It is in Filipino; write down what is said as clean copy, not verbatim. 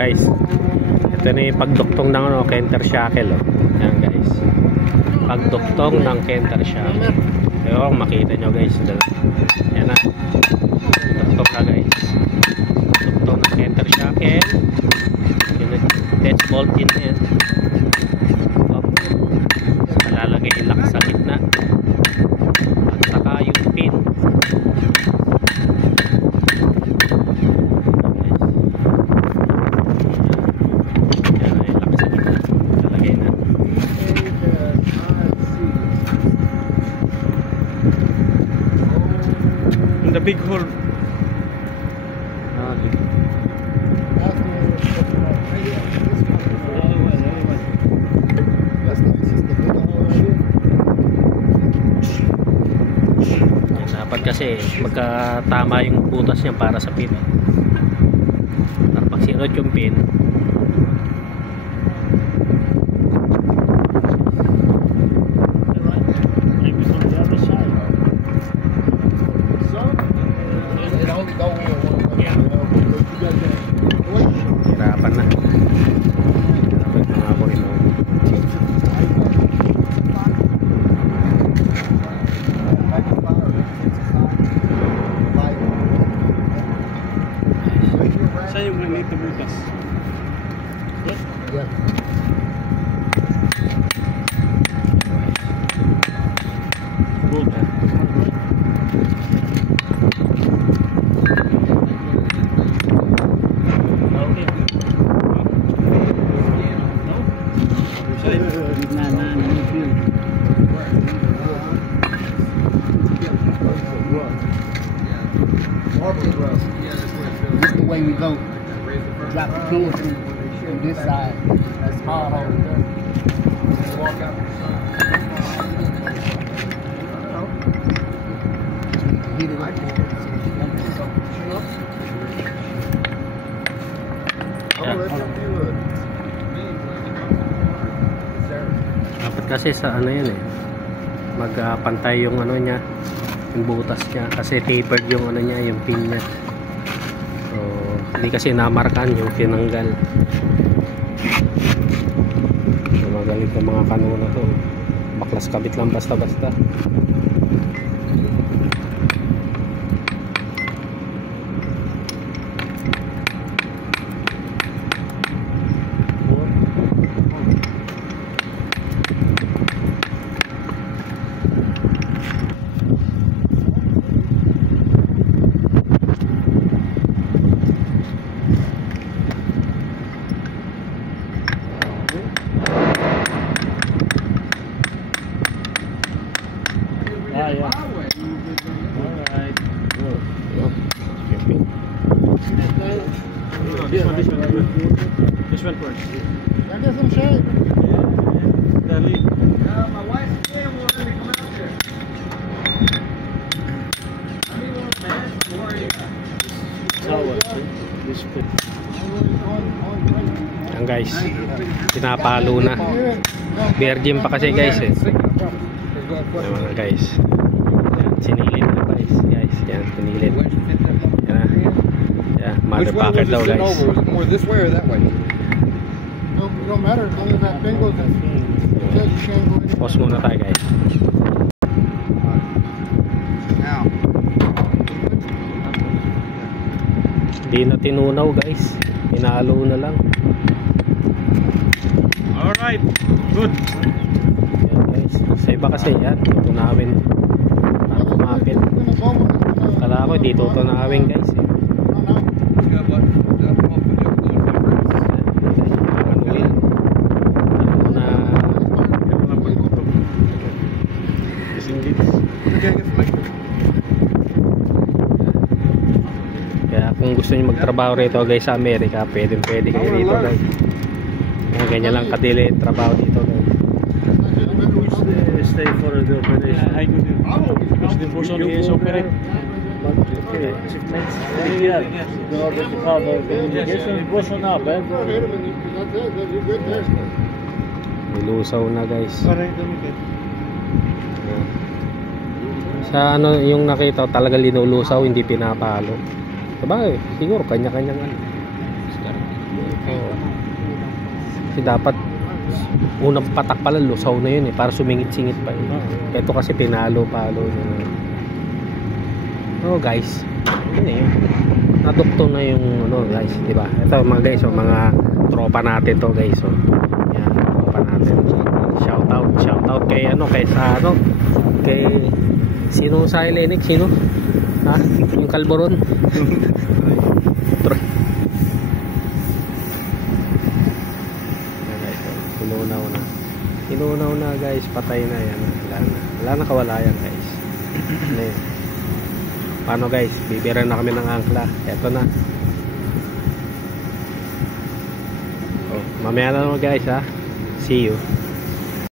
guys, ito na yung pagduktong ng ano, Kenter shackle. Oh. Yan guys, pagduktong ng Kenter shackle. Pero makita nyo guys, yan na, duktong na guys, duktong ng Kenter shackle. Let's bolt in yan. Lalagay yung lock sa gitna at saka yung pin. Yan ay lock sa gitna. Lalagay na. In the big hole. Dapat kasi magkatama yung butas niya para sa pin. Pag sinod yung pin, hirapan na. Dapat mga ko rin. Saan yung granite na butas? Yeah. This is the way we go. Drop the pin from this side. That's hard hole. Walk out. Heat it up. Dapat kasi sa ano yun eh, magpantay yung ano niya, yung butas niya, kasi tapered yung ano niya, yung pin niya. So hindi kasi namarkan yung tinanggal. So, magaling ng mga kanuna to, baklas kabit lang basta-basta. Yeah. Alright. Good. This one first. I get some shade. Dali. My wife's skin won't really come out there. I mean, don't worry about it. Sour. This pit. Yan guys, pinapalo na. Virgin pa kasi guys eh. Yan mga guys. Yan, sinilid na guys. Yan, sinilid. Yan na. Yan, motherfucker daw guys. More this way or that way? It don't matter as long as that thing goes in. Pause muna tayo guys. Now. Di na tinunaw guys. Hinalo na lang. Alright. Good. Yan guys. Sa iba kasi yan. Tunawin. Kumapit. Kala ko dito tunawin guys eh. Kaya kung gusto niyo magtrabaho rito guys sa Amerika, pwede kayo dito guys. Ganyan lang kadili trabaho dito guys. Stay for the operation. I could do. Because the person is operate. But okay, shipments. Yeah. In order to cover communication, it was on up. Nilusaw na guys. Sa ano yung nakita talaga linulusaw, hindi pinapalo. Diba siguro kanya-kanyang ano. Oo. Kasi dapat unang patak pala lusaw na yun eh, para sumingit-singit pa yun. Ito kasi pinalo-palo na. Oh guys, yun eh, naduktong na yung ano guys, di ba? Ito mga guys, oh, mga tropa natin to guys, oh. Yan, tropa natin. Shout out kay ano, kay sa ano, kay sino sa Hellenic, sino? Ha? Yung Kalboron. Inuunaw na guys, patay na yan. Wala na kawalayan guys. Ano yun? Paano guys? Bibira na kami ng angkla. Eto na. Oh, mamaya na naman guys ha. See you.